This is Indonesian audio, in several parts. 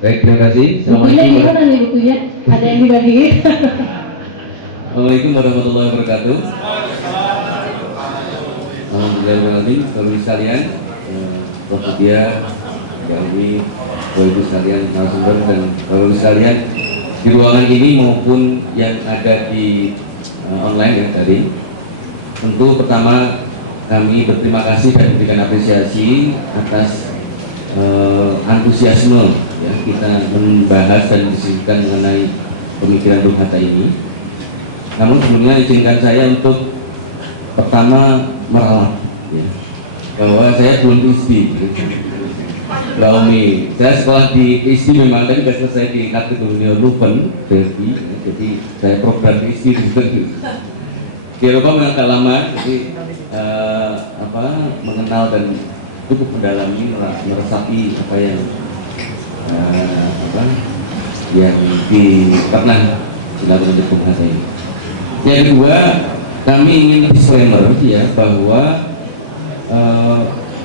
Baik, terima kasih. Bukunya gimana nih bukunya? Ada yang dibagi? Assalamualaikum warahmatullahi wabarakatuh. Alhamdulillah, Bapak sekalian, Prof. Budia, Kami, Bapak Ibu sekalian, narasumber dan Bapak sekalian di ruangan ini maupun yang ada di online ya tadi. Tentu pertama kami berterima kasih dan memberikan apresiasi atas antusiasme ya, kita membahas dan diskusikan mengenai pemikiran Bung Hatta ini. Namun sebelumnya izinkan saya untuk pertama meralat ya, bahwa saya belum ISDI. Saya sekolah di ISDI memang tadi sudah selesai di kategori Leuven, Belgia, jadi saya program di ISDI di Eropa memang agak lama, jadi mengenal dan cukup mendalami, meresapi apa yang pernah dilakukan di Bung Hatta ini. Yang kedua, kami ingin disclaimer ya bahwa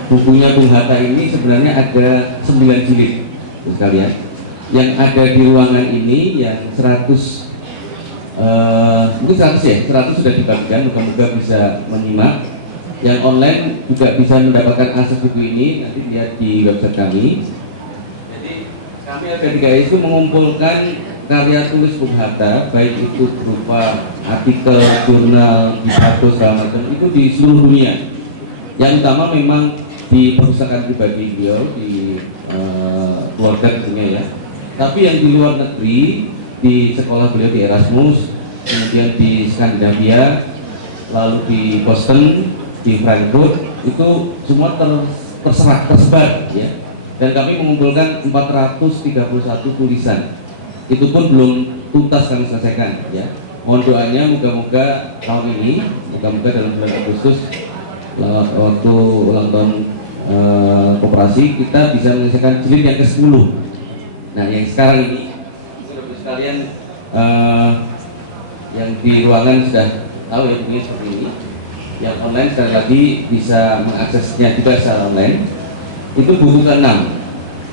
bukunya Bung Hatta ini sebenarnya ada 9 jilid sekalian. Yang ada di ruangan ini yang 100 mungkin 100 ya, 100 sudah dibagikan, moga-moga bisa menyimak. Yang online juga bisa mendapatkan akses buku ini, nanti lihat di website kami. Jadi kami LP3 itu mengumpulkan karya tulis Bung Hatta, baik itu berupa artikel, jurnal, pidato, segala macam, itu di seluruh dunia. Yang utama memang di perpustakaan pribadi beliau, di keluarga tentunya ya. Tapi yang di luar negeri, di sekolah beliau di Erasmus, kemudian di Skandinavia, lalu di Boston, di Frankfurt, itu semua tersebar ya. Dan kami mengumpulkan 431 tulisan. Itu pun belum tuntas kami selesaikan ya. Mohon doanya moga-moga tahun ini, moga-moga dalam bulan Agustus waktu ulang tahun koperasi kita bisa menyelesaikan jilid yang ke-10. Nah, yang sekarang ini Bapak sekalian yang di ruangan sudah tahu ya ini seperti ini. Yang online sekali lagi bisa mengaksesnya juga secara online. Itu buku ke-6.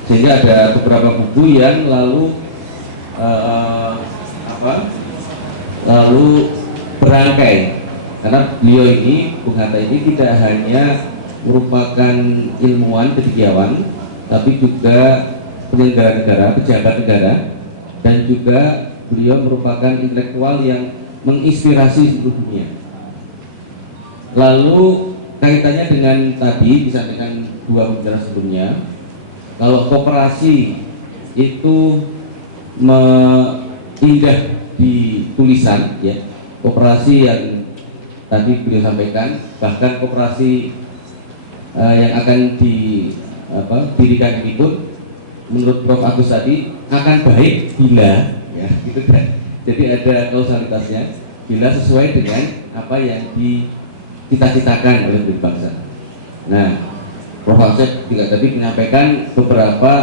Sehingga ada beberapa buku yang lalu berangkai, karena beliau ini Bung Hatta ini tidak hanya merupakan ilmuwan cendekiawan, tapi juga penyelenggara negara, pejabat negara, dan juga beliau merupakan intelektual yang menginspirasi seluruh dunia. Lalu kaitannya dengan tadi disampaikan dua pembicara sebelumnya, kalau koperasi itu indah di tulisan ya, koperasi yang tadi beliau sampaikan, bahkan koperasi yang akan didirikan ini pun menurut Prof. Agus tadi akan baik bila ya gitu kan. Jadi ada kausalitasnya bila sesuai dengan apa yang dicita-citakan oleh bangsa. Nah, Prof. Agus juga tadi menyampaikan beberapa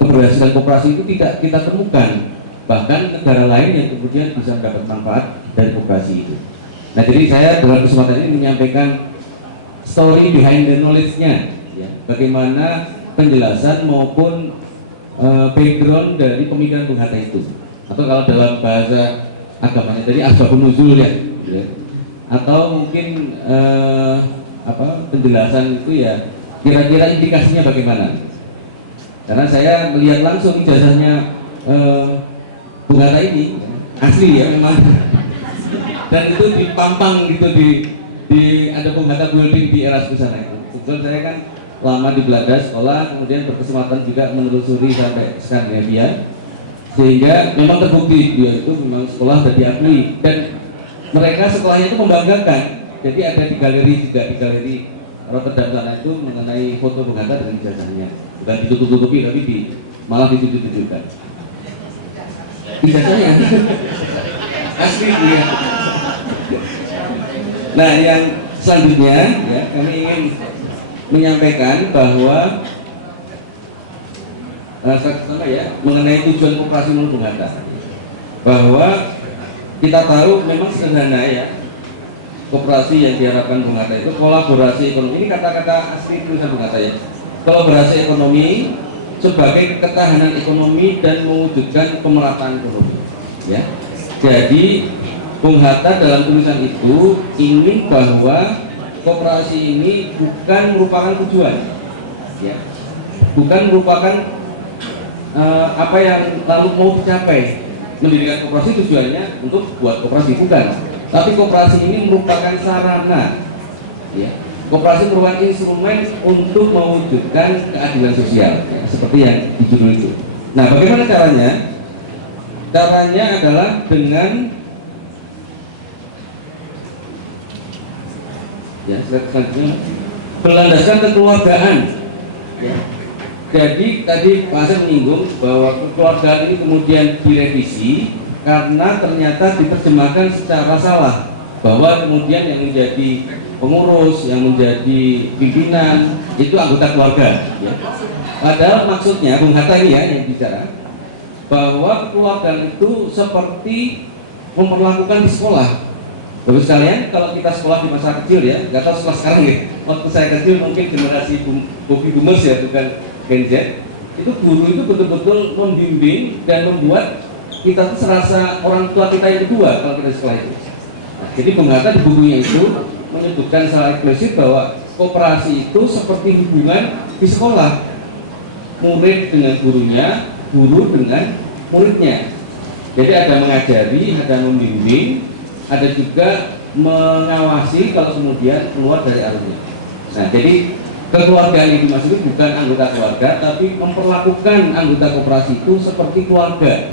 keberhasilan koperasi itu tidak kita temukan, bahkan negara lain yang kemudian bisa mendapat manfaat dari koperasi itu. Nah, jadi saya dalam kesempatan ini menyampaikan story behind the knowledge-nya ya, bagaimana penjelasan maupun background dari pemikiran Bung Hatta itu, atau kalau dalam bahasa agamanya tadi asbabun nuzul ya, atau mungkin penjelasan itu ya kira-kira indikasinya bagaimana. Karena saya melihat langsung ijazahnya Bung Hatta ini asli ya memang, dan itu dipampang gitu di ada Bung Hatta Building di Erasmus sana itu. Kebetulan saya kan lama di Belanda sekolah, kemudian berkesempatan juga menelusuri sampai Skandinavia, sehingga memang terbukti dia itu memang sekolah sudah diakui dan mereka sekolahnya itu membanggakan. Jadi ada di galeri juga, di galeri Rotterdam sana itu mengenai foto Bung Hatta dengan ijazahnya, bukan ditutup-tutupi tapi malah ditunjuk-tunjukkan ijazahnya asli dia. Nah, yang selanjutnya ya, kami ingin menyampaikan bahwa mengenai tujuan koperasi menurut Bung Hatta, bahwa kita tahu memang sederhana ya, koperasi yang diharapkan Bung Hatta itu kolaborasi ekonomi. Ini kata-kata asli tulisan Bung Hatta ya, kolaborasi ekonomi, sebagai ketahanan ekonomi dan mewujudkan pemerataan ekonomi. Ya, jadi Bung Hatta dalam tulisan itu ingin bahwa koperasi ini bukan merupakan tujuan, ya, bukan merupakan apa yang lalu mau dicapai. Mendirikan koperasi tujuannya untuk buat koperasi, bukan. Tapi koperasi ini merupakan sarana, ya. Koperasi merupakan instrumen untuk mewujudkan keadilan sosial, ya, seperti yang di judul itu. Nah, bagaimana caranya? Caranya adalah dengan selanjutnya berlandaskan kekeluargaan. Ya. Jadi tadi Pak Asep menyinggung bahwa kekeluargaan ini kemudian direvisi karena ternyata diterjemahkan secara salah, bahwa kemudian yang menjadi pengurus, yang menjadi pimpinan itu anggota keluarga, ya. Padahal maksudnya Bung Hatta ini ya yang bicara bahwa kekeluargaan itu seperti memperlakukan di sekolah. Bapak sekalian, kalau kita sekolah di masa kecil ya, nggak tahu sekolah sekarang ya. Waktu saya kecil mungkin generasi baby boomers ya, bukan Gen Z. Itu guru itu betul-betul membimbing dan membuat kita tuh serasa orang tua kita yang kedua kalau kita di sekolah itu. Nah, jadi Bung Hatta di bukunya itu menyebutkan secara eksplisit bahwa koperasi itu seperti hubungan di sekolah, murid dengan gurunya, guru dengan muridnya. Jadi ada mengajari, ada membimbing, ada juga mengawasi kalau kemudian keluar dari arusnya. Nah, jadi kekeluargaan itu maksudnya bukan anggota keluarga, tapi memperlakukan anggota koperasi itu seperti keluarga.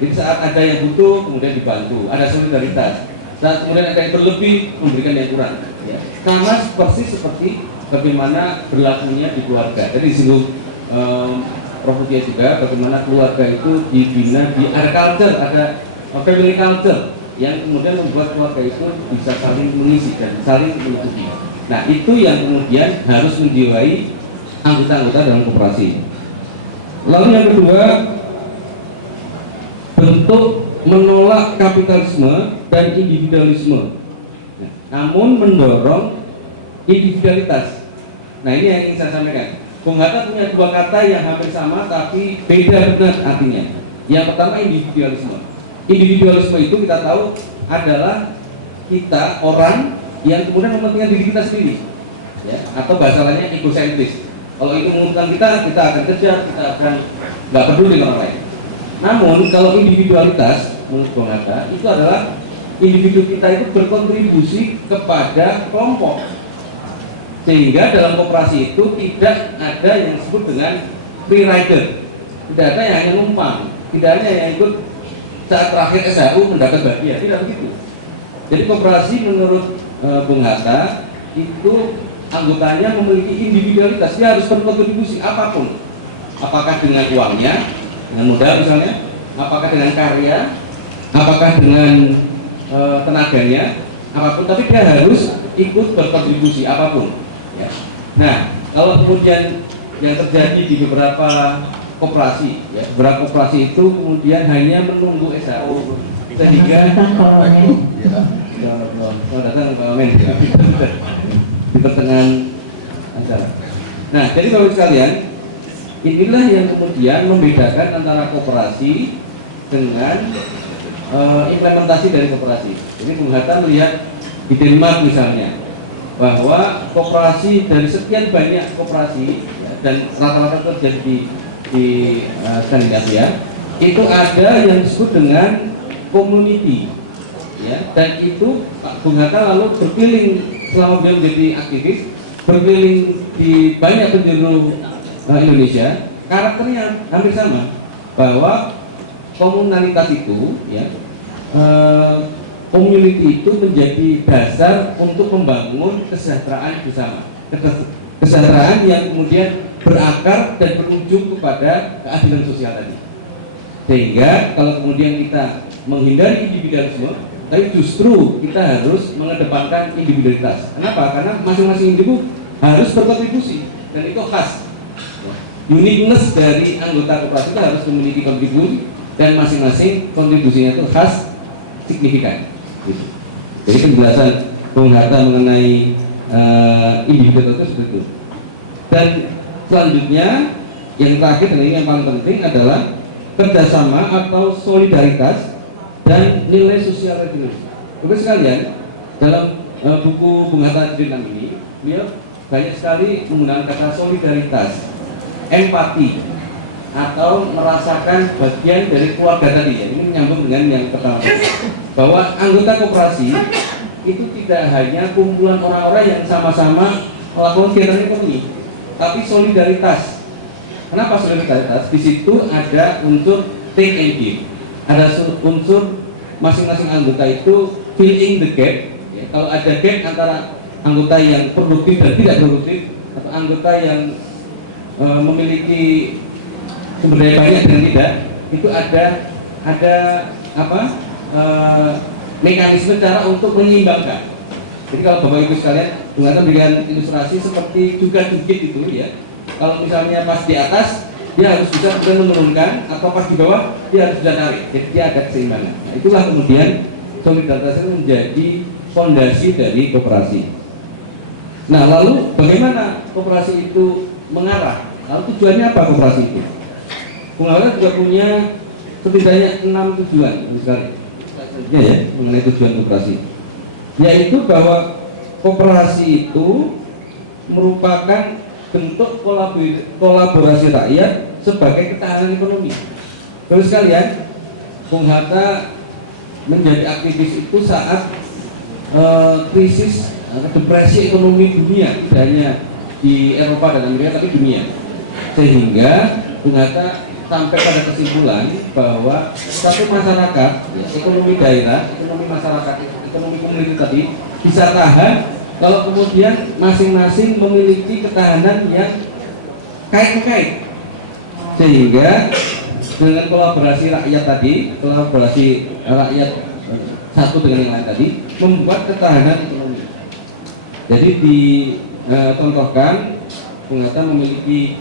Jadi saat ada yang butuh kemudian dibantu, ada solidaritas. Saat kemudian ada yang berlebih memberikan yang kurang. Ya. Sama persis seperti bagaimana berlakunya di keluarga. Jadi disinggung Prof. Utia juga bagaimana keluarga itu dibina di ada culture, ada family culture yang kemudian membuat keluarga itu bisa saling mengisi dan saling menutupi. Nah, itu yang kemudian harus menjiwai anggota-anggota dalam koperasi. Lalu yang kedua, bentuk menolak kapitalisme dan individualisme, namun mendorong individualitas. Nah, ini yang ingin saya sampaikan. Bung Hatta punya dua kata yang hampir sama tapi beda benar artinya. Yang pertama individualisme. Individualisme itu kita tahu adalah kita orang yang kemudian mementingkan diri kita sendiri, ya, atau bahasa lainnya egosentris. Kalau itu menguntungkan kita akan kejar, kita akan nggak peduli dengan orang lain. Namun kalau individualitas menurut Bung Hatta itu adalah individu kita itu berkontribusi kepada kelompok, sehingga dalam koperasi itu tidak ada yang disebut dengan free rider, tidak ada yang hanya numpang, tidak ada yang ikut saat terakhir SHU mendapat bagian, tidak begitu. Jadi koperasi menurut Bung Hatta itu anggotanya memiliki individualitas, dia harus berkontribusi apapun, apakah dengan uangnya, dengan modal misalnya, apakah dengan karya, apakah dengan tenaganya, apapun, tapi dia harus ikut berkontribusi apapun. Ya. Nah, kalau kemudian yang terjadi di beberapa koperasi, ya, beberapa koperasi itu kemudian hanya menunggu SHU sehingga datang Pak Amin di pertengahan acara. Nah, jadi kalau sekalian, inilah yang kemudian membedakan antara koperasi dengan implementasi dari koperasi. Jadi Bung Hatta melihat di Denmark misalnya, bahwa koperasi dari sekian banyak koperasi, ya, dan rata-rata terjadi di Skandinavia, itu ada yang disebut dengan community, ya, dan itu Pak Bung Hatta lalu berkeliling selama beliau menjadi aktivis, berkeliling di banyak penjuru Indonesia, karakternya hampir sama, bahwa komunalitas itu, ya, community itu menjadi dasar untuk membangun kesejahteraan bersama, kesejahteraan yang kemudian berakar dan berujung kepada keadilan sosial tadi. Sehingga kalau kemudian kita menghindari individualisme, tapi justru kita harus mengedepankan individualitas. Kenapa? Karena masing-masing individu harus berkontribusi dan itu khas. Uniqueness dari anggota koperasi itu harus memiliki kontribusi dan masing-masing kontribusinya itu khas, signifikan. Jadi penjelasan Bung Hatta mengenai individu itu seperti itu. Dan selanjutnya yang terakhir dan ini yang paling penting adalah kerjasama atau solidaritas dan nilai sosial revolusi. Bapak sekalian, dalam buku Bung Hatta Jilid 6 ini, beliau banyak sekali menggunakan kata solidaritas, empati, atau merasakan bagian dari keluarga tadi. Ya. Ini menyambung dengan yang pertama, bahwa anggota koperasi itu tidak hanya kumpulan orang-orang yang sama-sama melakukan kegiatan ekonomi, tapi solidaritas. Kenapa solidaritas? Di situ ada unsur take and give, ada unsur masing-masing anggota itu filling the gap. Ya, kalau ada gap antara anggota yang produktif dan tidak produktif, atau anggota yang memiliki sumber daya banyak dan tidak, itu ada apa mekanisme cara untuk menyeimbangkan. Jadi kalau Bapak Ibu sekalian, Bung Hatta memberikan ilustrasi seperti juga gigit itu ya. Kalau misalnya pas di atas, dia harus bisa menurunkan, atau pas di bawah dia harus bisa tarik. Jadi dia ada keseimbangan. Nah, itulah kemudian solidaritas itu menjadi fondasi dari koperasi. Nah, lalu bagaimana koperasi itu mengarah? Lalu tujuannya apa koperasi itu? Bung Hatta juga punya setidaknya 6 tujuan sekali. Ya, mengenai tujuan koperasi, yaitu bahwa koperasi itu merupakan bentuk kolaborasi rakyat sebagai ketahanan ekonomi. Terus sekalian, Bung Hatta menjadi aktivis itu saat krisis depresi ekonomi dunia, tidak hanya di Eropa dan Amerika tapi dunia, sehingga Bung Hatta sampai pada kesimpulan bahwa satu masyarakat, ya, ekonomi daerah, ekonomi masyarakat, ekonomi komunitas tadi bisa tahan kalau kemudian masing-masing memiliki ketahanan yang kait-kait, sehingga dengan kolaborasi rakyat tadi, kolaborasi rakyat satu dengan yang lain tadi, membuat ketahanan ekonomi. Jadi dicontohkan, Bung Hatta memiliki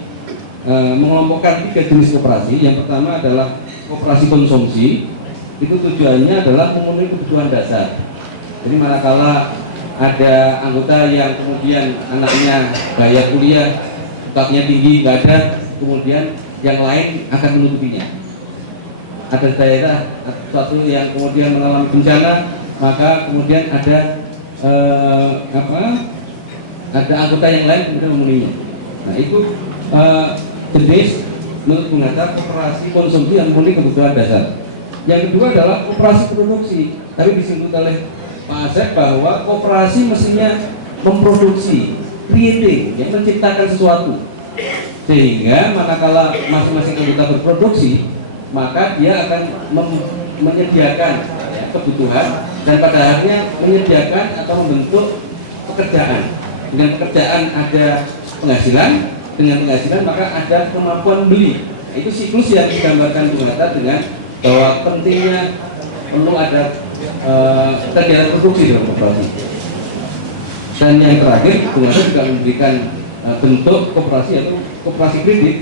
mengelompokkan 3 jenis koperasi. Yang pertama adalah koperasi konsumsi. Itu tujuannya adalah memenuhi kebutuhan dasar. Jadi manakala ada anggota yang kemudian anaknya bayar kuliah, utangnya tinggi, nggak ada, kemudian yang lain akan menutupinya. Ada daerah suatu yang kemudian mengalami bencana, maka kemudian ada ada anggota yang lain kemudian memenuhinya. Nah itu jenis menurut Bung Hatta koperasi konsumsi yang memenuhi kebutuhan dasar. Yang kedua adalah koperasi produksi. Tapi disebut oleh Pak Asep bahwa koperasi mestinya memproduksi, creating, yang menciptakan sesuatu. Sehingga manakala masing-masing anggota berproduksi, maka dia akan menyediakan ya, kebutuhan, dan pada akhirnya menyediakan atau membentuk pekerjaan. Dengan pekerjaan ada penghasilan, dengan penghasilan maka ada kemampuan beli. Nah, itu siklus yang digambarkan Bung Hatta dengan bahwa pentingnya perlu ada kegiatan produksi dalam koperasi. Dan yang terakhir, Bung Hatta juga memberikan bentuk koperasi yaitu koperasi kredit,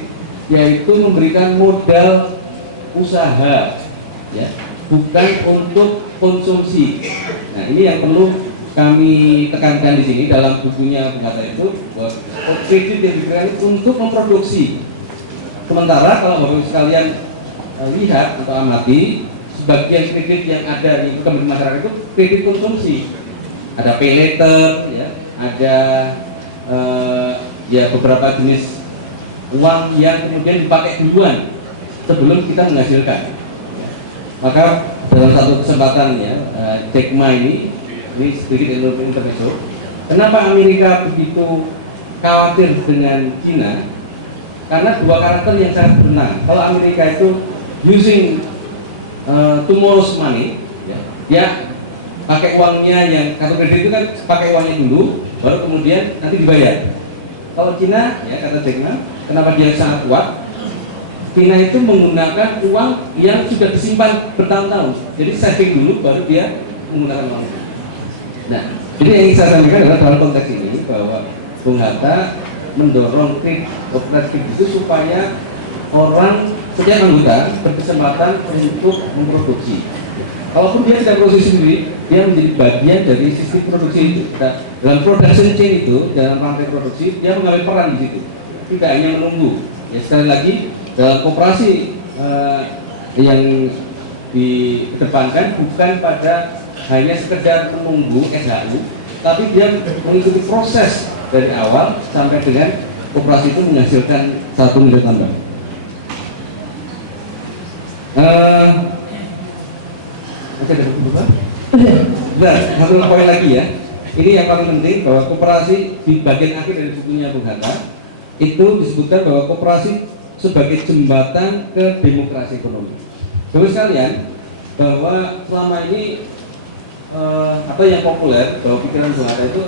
yaitu memberikan modal usaha, ya, bukan untuk konsumsi. Nah ini yang perlu kami tekankan di sini dalam bukunya Bung Hatta itu, bahwa kredit yang diberikan untuk memproduksi. Sementara kalau Bapak sekalian lihat atau amati, sebagian kredit yang ada di masyarakat itu kredit konsumsi. Ada pay later, ya, ada ya beberapa jenis uang yang kemudian dipakai duluan sebelum kita menghasilkan. Maka dalam satu kesempatan ya, Jack Ma ini sedikit intermezzo. Kenapa Amerika begitu khawatir dengan Cina? Karena 2 karakter yang sangat benar. Kalau Amerika itu using tomorrow's money, ya, dia pakai uangnya yang kartu kredit itu kan pakai uangnya dulu, baru kemudian nanti dibayar. Kalau Cina, ya kata Jack Ma, kenapa dia sangat kuat? Cina itu menggunakan uang yang sudah disimpan bertahun-tahun. Jadi saving dulu, baru dia menggunakan uang itu. Nah, jadi yang ingin saya sampaikan adalah dalam konteks ini bahwa Bung Hatta mendorong kooperatif itu supaya orang setiap anggota berkesempatan untuk memproduksi. Kalaupun dia tidak produksi sendiri, dia menjadi bagian dari sistem produksi itu. Nah, dalam production chain itu, dalam rantai produksi, dia mengambil peran di situ. Tidak hanya menunggu Ya sekali lagi dalam koperasi yang dikedepankan bukan pada hanya sekedar menunggu SHU, tapi dia mengikuti proses dari awal sampai dengan koperasi itu menghasilkan satu nilai tambah. Oke, ada buku. Nah, satu poin lagi ya. Ini yang paling penting bahwa koperasi di bagian akhir dari bukunya Bung Hatta itu disebutkan bahwa koperasi sebagai jembatan ke demokrasi ekonomi. Bapak sekalian, bahwa selama ini apa yang populer bahwa pikiran Bung Hatta itu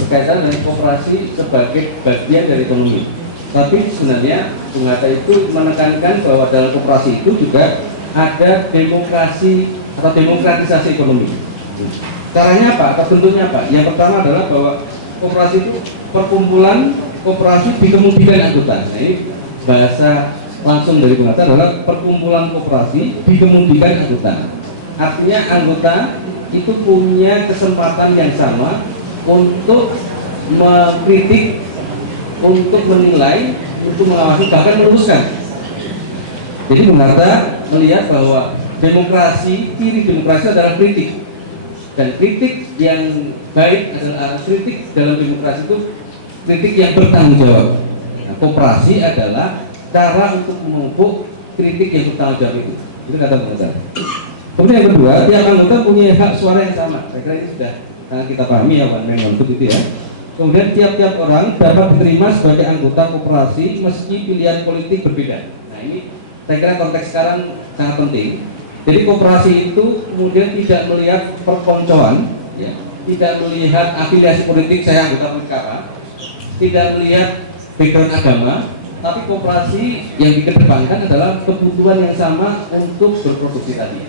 berkaitan dengan koperasi sebagai bagian dari ekonomi. Tapi sebenarnya Bung Hatta itu menekankan bahwa dalam koperasi itu juga ada demokrasi atau demokratisasi ekonomi. Caranya apa? Atau bentuknya apa? Yang pertama adalah bahwa koperasi itu perkumpulan koperasi dikemudikan anggota. Nah, ini bahasa langsung dari Bung Hatta adalah perkumpulan koperasi dikemudikan anggota. Artinya anggota itu punya kesempatan yang sama untuk mengkritik, untuk menilai, untuk mengawasi, bahkan meluluskan. Jadi Bung Hatta melihat bahwa demokrasi, ciri demokrasi adalah kritik. Dan kritik yang baik adalah kritik dalam demokrasi itu kritik yang bertanggung jawab. Nah, koperasi adalah cara untuk memupuk kritik yang bertanggung jawab itu. Itu kata Bung Hatta. Kemudian yang kedua, tiap anggota punya hak suara yang sama. Saya kira ini sudah kita pahami ya Pak Menko itu ya. Kemudian tiap-tiap orang dapat diterima sebagai anggota koperasi meski pilihan politik berbeda. Nah ini saya kira konteks sekarang sangat penting. Jadi koperasi itu kemudian tidak melihat perkoncoan, ya, tidak melihat afiliasi politik saya anggota perkara, tidak melihat background agama, tapi koperasi yang dikedepankan adalah kebutuhan yang sama untuk berproduksi tadi.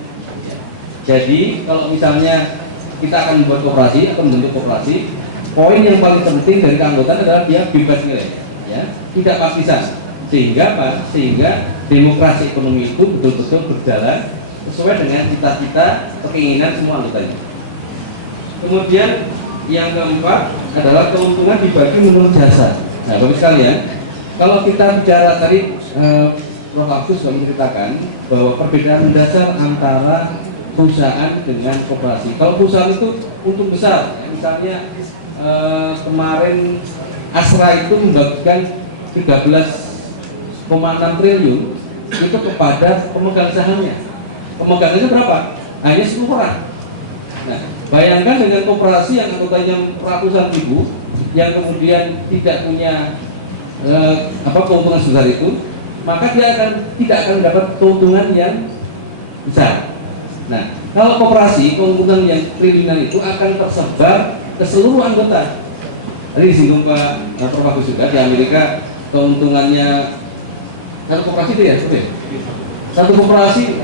Jadi kalau misalnya kita akan membuat koperasi atau membentuk koperasi, poin yang paling penting dari keanggotaan adalah dia bebas nilai, ya, tidak partisan, sehingga apa? Sehingga demokrasi ekonomi itu betul-betul berjalan sesuai dengan cita-cita keinginan semua anggotanya. Kemudian yang keempat adalah keuntungan dibagi menurut jasa. Nah, Bapak sekalian, kalau kita bicara tadi, Prof. Agus sudah menceritakan bahwa perbedaan mendasar antara perusahaan dengan koperasi. Kalau perusahaan itu untung besar, ya, misalnya kemarin Asra itu membagikan 13,6 triliun itu kepada pemegang sahamnya. Pemegangnya berapa? Hanya 10 orang. Nah, bayangkan dengan koperasi yang anggotanya ratusan ribu, yang kemudian tidak punya keuntungan sebesar itu, maka dia tidak akan mendapat keuntungan yang besar. Nah, kalau koperasi, keuntungan yang triliunan itu akan tersebar ke seluruh anggota. Tadi disinggung Pak Prof. Agus juga, di Amerika keuntungannya satu koperasi itu ya, satu koperasi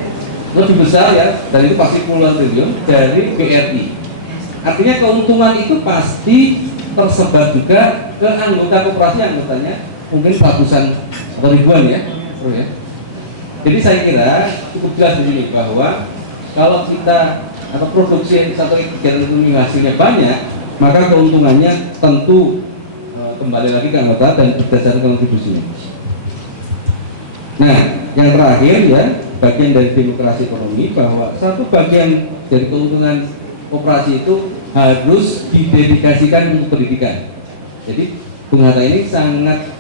lebih besar ya, dan itu pasti puluhan triliun dari BRI. Artinya keuntungan itu pasti tersebar juga ke anggota koperasi, anggotanya mungkin ratusan atau ribuan ya. Jadi saya kira cukup jelas di sini bahwa kalau kita atau produksi satu kegiatan ekonomi hasilnya banyak, maka keuntungannya tentu kembali lagi ke anggota dan berdasarkan kontribusinya. Nah, yang terakhir ya, bagian dari demokrasi ekonomi, bahwa satu bagian dari keuntungan koperasi itu harus didedikasikan untuk pendidikan. Jadi Bung Hatta ini sangat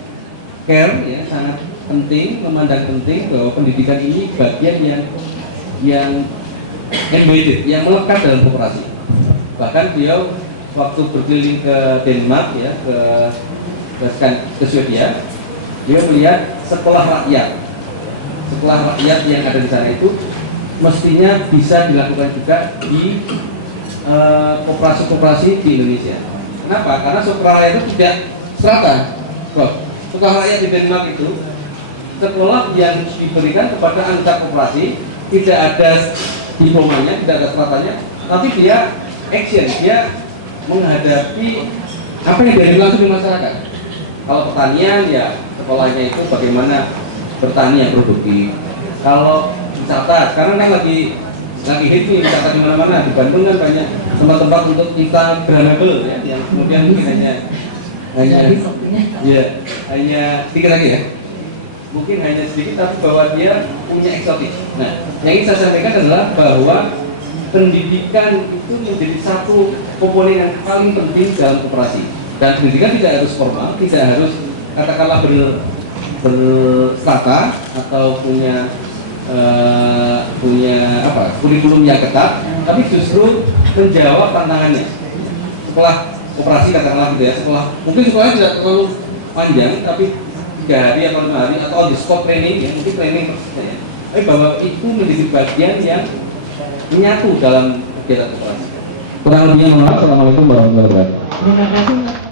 care ya, sangat penting, memandang penting bahwa pendidikan ini bagian yang embedded, yang melekat dalam koperasi. Bahkan beliau waktu berkeliling ke Denmark ya, ke Swedia, dia melihat sekolah rakyat yang ada di sana itu mestinya bisa dilakukan juga di koperasi-koperasi di Indonesia. Kenapa? Karena sekolah rakyat itu tidak serata. Sekolah rakyat di Denmark itu sekolah yang diberikan kepada anggota koperasi, tidak ada diplomanya, tidak ada seratanya, tapi dia action, dia menghadapi apa yang dari langsung di masyarakat. Kalau pertanian ya sekolahnya itu bagaimana bertani yang produktif. Kalau wisata, sekarang kan lagi hit nih wisata di mana-mana. Di Bandung kan banyak tempat-tempat untuk Instagramable ya, yang kemudian mungkin hanya sedikit lagi ya. mungkin hanya sedikit, tapi bahwa dia punya eksotis. Nah, yang ingin saya sampaikan adalah bahwa pendidikan itu menjadi satu komponen yang paling penting dalam koperasi. Dan pendidikan tidak harus formal, tidak harus katakanlah berstrata atau punya kurikulum yang ketat, tapi justru menjawab tantangannya. Setelah operasi katakanlah gitu ya, mungkin sekolahnya tidak terlalu panjang, tapi 3 hari atau 5 hari atau on the spot training, ya mungkin training persisnya ya. Tapi bahwa itu menjadi bagian yang menyatu dalam kegiatan operasi. Kurang lebihnya mohon maaf. Assalamualaikum warahmatullahi wabarakatuh. Terima kasih.